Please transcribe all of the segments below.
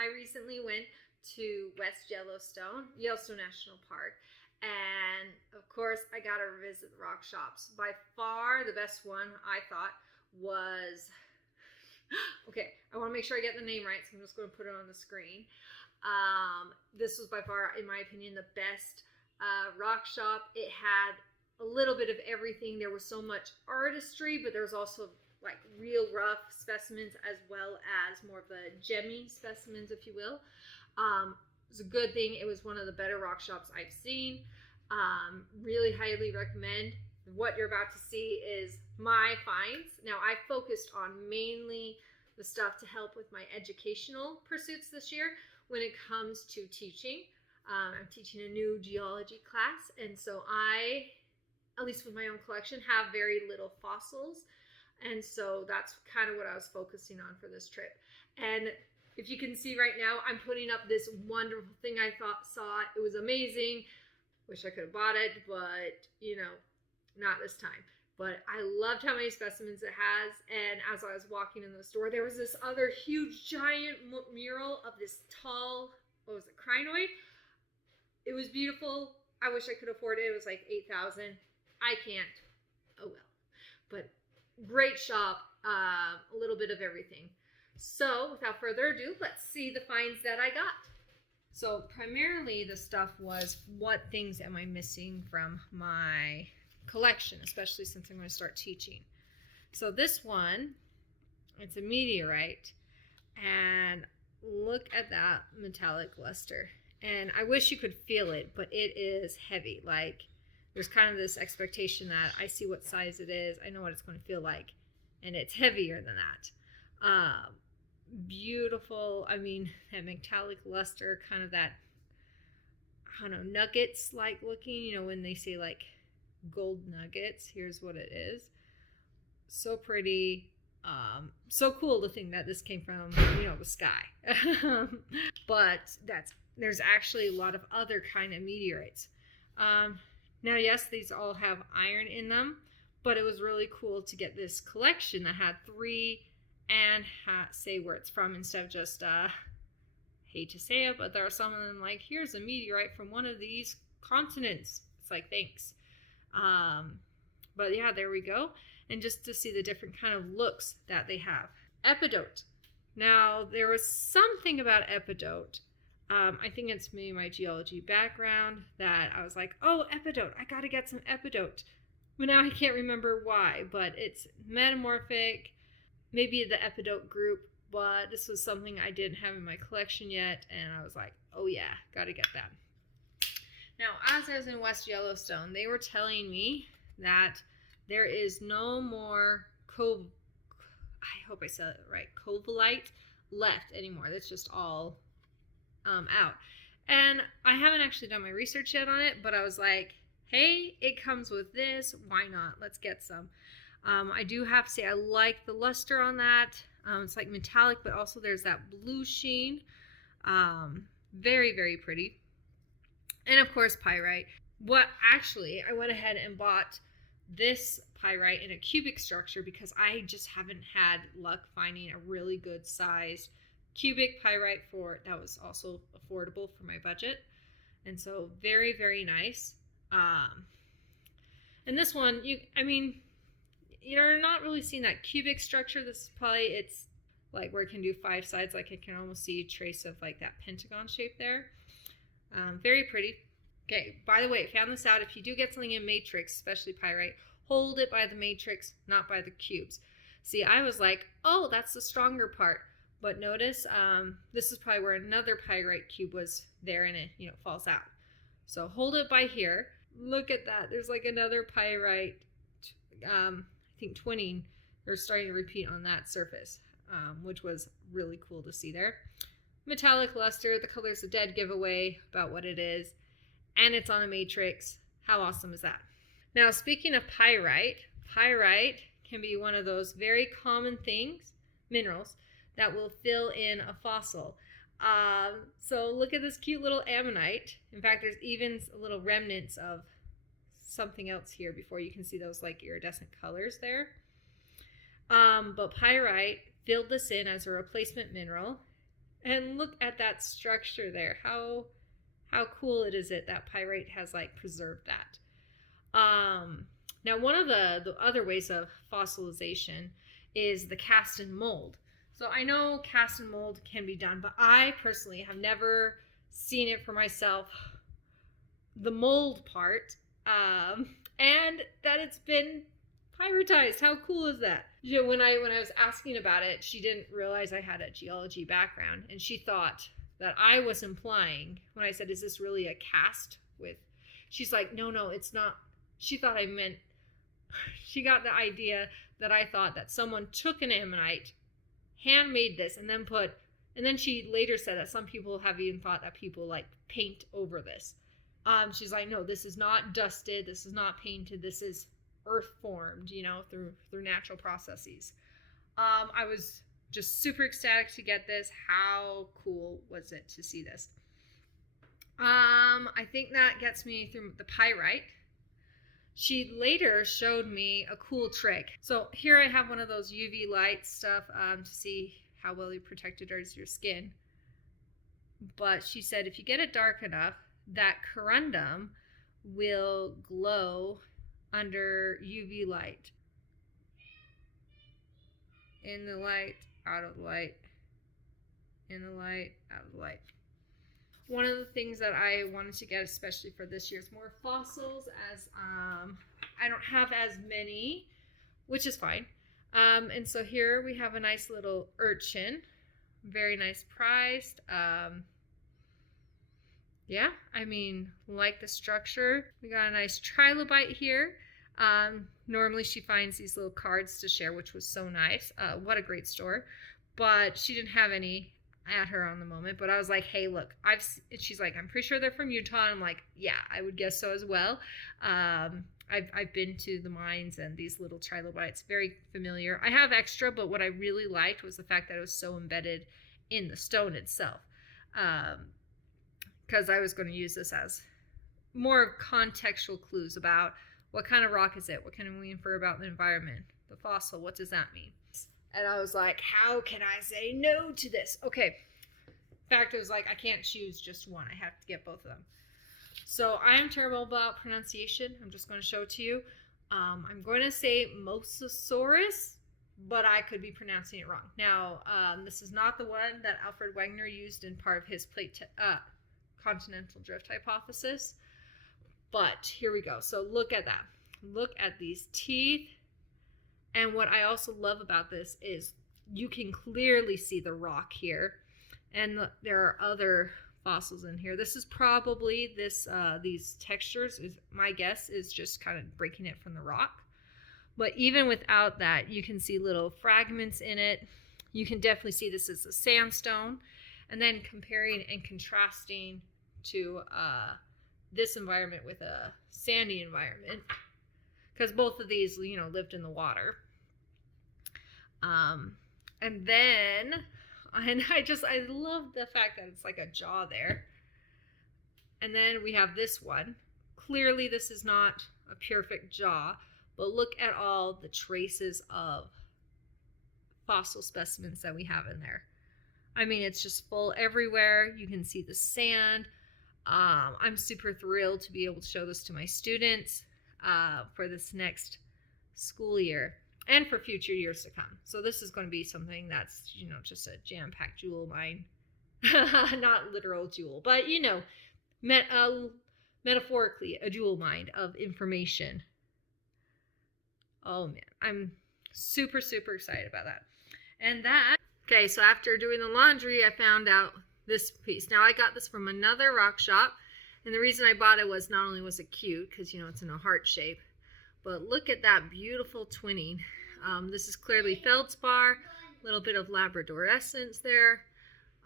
I recently went to West Yellowstone National Park, and of course I got to revisit the rock shops. By far the best one I thought was, okay, I want to make sure I get the name right, so I'm just going to put it on the screen. This was by far, in my opinion, the best rock shop. It had a little bit of everything. There was so much artistry, but there was also like real rough specimens as well as more of the gemmy specimens, if you will. It was a good thing. It was one of the better rock shops I've seen. Really highly recommend. What you're about to see is my finds. Now, I focused on mainly the stuff to help with my educational pursuits this year when it comes to teaching. I'm teaching a new geology class, and so I, at least with my own collection, have very little fossils. And so that's kind of what I was focusing on for this trip. And if you can see right now, I'm putting up this wonderful thing I saw. It was amazing. Wish I could have bought it, but not this time. But I loved how many specimens it has. And as I was walking in the store, there was this other huge giant mural of this tall, crinoid. It was beautiful. I wish I could afford it. It was like $8,000. I can't. Oh well. But great shop, a little bit of everything. So without further ado, let's see the finds that I got. So primarily the stuff was, what things am I missing from my collection, especially since I'm going to start teaching. So this one, it's a meteorite, and look at that metallic luster. And I wish you could feel it, but it is heavy. Like, there's kind of this expectation that I see what size it is, I know what it's going to feel like, and it's heavier than that. Beautiful. I mean, that metallic luster, kind of that, I don't know, nuggets like looking, when they say like gold nuggets, here's what it is. So pretty. So cool to think that this came from, the sky. But there's actually a lot of other kind of meteorites. Now, yes, these all have iron in them, but it was really cool to get this collection that had three and say where it's from instead of just, hate to say it, but there are some of them like, here's a meteorite from one of these continents. It's like, thanks. But yeah, there we go. And just to see the different kind of looks that they have. Epidote. Now, there was something about Epidote. I think it's maybe my geology background that I was like, oh, Epidote, I gotta get some Epidote. But now I can't remember why, but it's metamorphic, maybe the Epidote group, but this was something I didn't have in my collection yet, and I was like, oh yeah, gotta get that. Now, as I was in West Yellowstone, they were telling me that there is no more I hope I said it right, covalite left anymore. That's just all out. And I haven't actually done my research yet on it, but I was like, hey, it comes with this, why not? Let's get some. I do have to say I like the luster on that. It's like metallic, but also there's that blue sheen. Very, very pretty. And of course, pyrite. I went ahead and bought this pyrite in a cubic structure because I just haven't had luck finding a really good sized cubic pyrite that was also affordable for my budget. And so very, very nice. And this one, you're not really seeing that cubic structure. This is probably, it's like where it can do 5 sides. Like I can almost see a trace of like that pentagon shape there. Very pretty. Okay, by the way, I found this out. If you do get something in matrix, especially pyrite, hold it by the matrix, not by the cubes. See, I was like, oh, that's the stronger part. But notice, this is probably where another pyrite cube was there and it, falls out. So hold it by here. Look at that. There's like another pyrite, I think twinning or starting to repeat on that surface, which was really cool to see there. Metallic luster, the color's a dead giveaway about what it is. And it's on a matrix. How awesome is that? Now, speaking of pyrite can be one of those very common minerals, that will fill in a fossil. So look at this cute little ammonite. In fact, there's even little remnants of something else here before you can see those like iridescent colors there. But pyrite filled this in as a replacement mineral. And look at that structure there. How cool is it that pyrite has like preserved that. Now one of the other ways of fossilization is the cast and mold. So I know cast and mold can be done, but I personally have never seen it for myself, the mold part, and that it's been pyritized. How cool is that? You know, when I was asking about it, she didn't realize I had a geology background, and she thought that I was implying when I said, "Is this really a cast with?" She's like, "No, it's not." She thought I meant. She got the idea that I thought that someone took an ammonite, handmade this, and then she later said that some people have even thought that people like paint over this. She's like, no, this is not dusted, this is not painted, this is earth formed, through natural processes. I was just super ecstatic to get this. How cool was it to see this? I think that gets me through the pyrite. She later showed me a cool trick. So here I have one of those UV light stuff to see how well you protected is your skin. But she said if you get it dark enough, that corundum will glow under UV light. In the light, out of the light, in the light, out of the light. One of the things that I wanted to get, especially for this year, is more fossils, as I don't have as many, which is fine. And so here we have a nice little urchin, very nice priced. Yeah, I mean, like the structure. We got a nice trilobite here. Normally she finds these little cards to share, which was so nice. What a great store. But she didn't have any at her on the moment. But I was like, hey, look, she's like, I'm pretty sure they're from Utah. And I'm like, yeah, I would guess so as well. I've been to the mines and these little trilobites, very familiar. I have extra, but what I really liked was the fact that it was so embedded in the stone itself. Because I was going to use this as more contextual clues about what kind of rock is it? What can we infer about the environment? The fossil, what does that mean? And I was like, how can I say no to this? Okay. In fact, it was like, I can't choose just one. I have to get both of them. So I'm terrible about pronunciation. I'm just going to show it to you. I'm going to say Mosasaurus, but I could be pronouncing it wrong. Now, this is not the one that Alfred Wegener used in part of his continental drift hypothesis. But here we go. So look at that. Look at these teeth. And what I also love about this is you can clearly see the rock here. And there are other fossils in here. This is probably these textures, is my guess, is just kind of breaking it from the rock. But even without that, you can see little fragments in it. You can definitely see this is a sandstone. And then comparing and contrasting to this environment with a sandy environment, because both of these, lived in the water. And then, and I love the fact that it's like a jaw there. And then we have this one. Clearly, this is not a perfect jaw, but look at all the traces of fossil specimens that we have in there. I mean, it's just full everywhere. You can see the sand. I'm super thrilled to be able to show this to my students for this next school year and for future years to come. So this is going to be something that's, just a jam-packed jewel mine. Not literal jewel, but, metaphorically, a jewel mine of information. Oh, man. I'm super, super excited about that. And okay, so after doing the laundry, I found out this piece. Now, I got this from another rock shop, and the reason I bought it was not only was it cute, because, it's in a heart shape, but look at that beautiful twinning. This is clearly feldspar, a little bit of labradorescence there.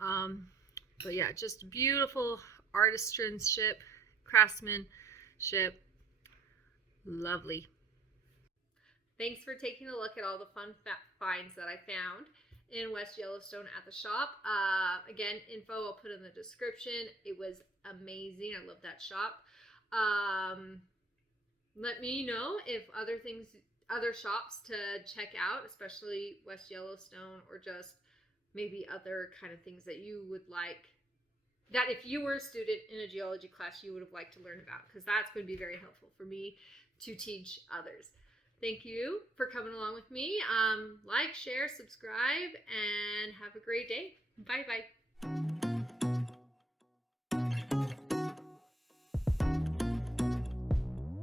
But yeah, just beautiful artisanship, craftsmanship. Lovely. Thanks for taking a look at all the fun finds that I found in West Yellowstone at the shop. Again, info I'll put in the description. It was amazing. I love that shop. Let me know if other shops to check out, especially West Yellowstone, or just maybe other kind of things that you would like, that if you were a student in a geology class, you would have liked to learn about, because that's going to be very helpful for me to teach others. Thank you for coming along with me. Like, share, subscribe, and have a great day. Bye-bye.